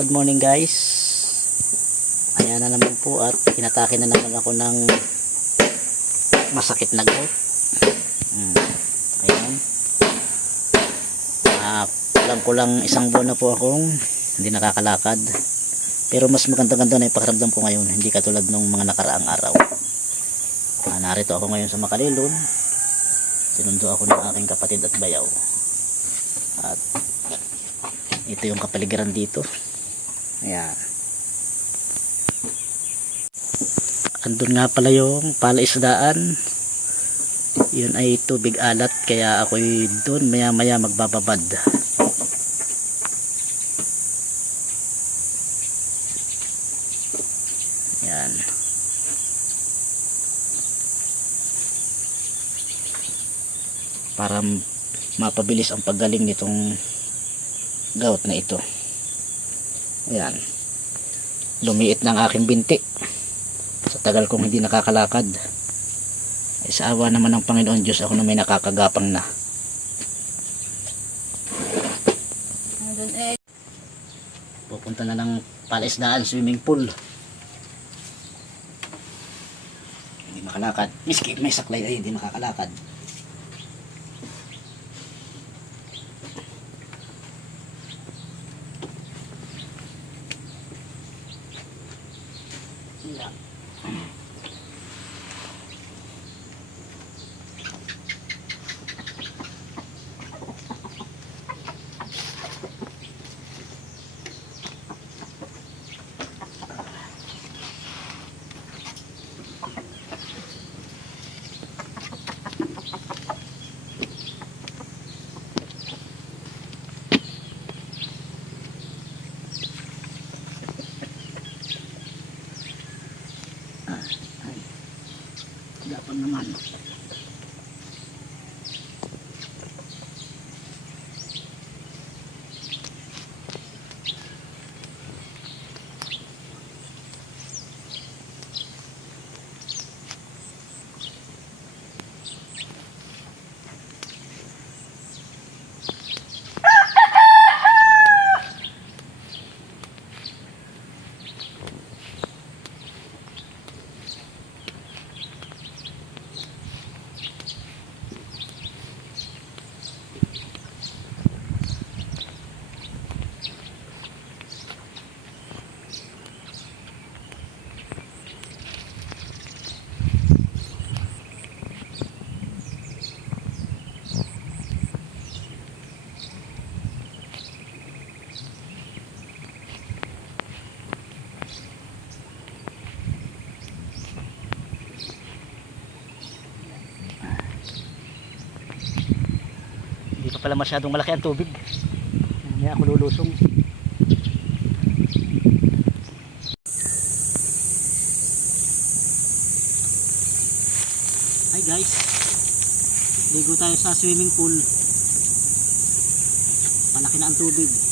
Good morning guys. Ayan na naman po at hinatake na naman ako ng masakit na gout. Ayan. Kulang isang buwan na po akong hindi nakakalakad. Pero mas maganda-ganda na yung pakiramdam ko ngayon. Hindi katulad nung mga nakaraang araw. Narito ako ngayon sa Makalilon. Sinundo ako ng aking kapatid at bayaw. At ito yung kapaligiran dito. Ayan. Andun nga pala yung palaisdaan. Yun ay tubig alat. Kaya ako'y doon maya maya magbababad. Ayan. Para mapabilis ang paggaling nitong gout na ito. Ayan. Lumiit na ang aking binti sa tagal kong hindi nakakalakad. Ay sa awa naman ng Panginoon Diyos, ako na may nakakagapang na. Pupunta na ng palaisdaan, swimming pool. Hindi makalakad. Miski may saklay ay hindi makakalakad. Yeah. Dapat naman. Hindi pa pala masyadong malaki ang tubig. Mamaya ako lulusong. Hi guys, ligo tayo sa swimming pool. Palaki na ang tubig.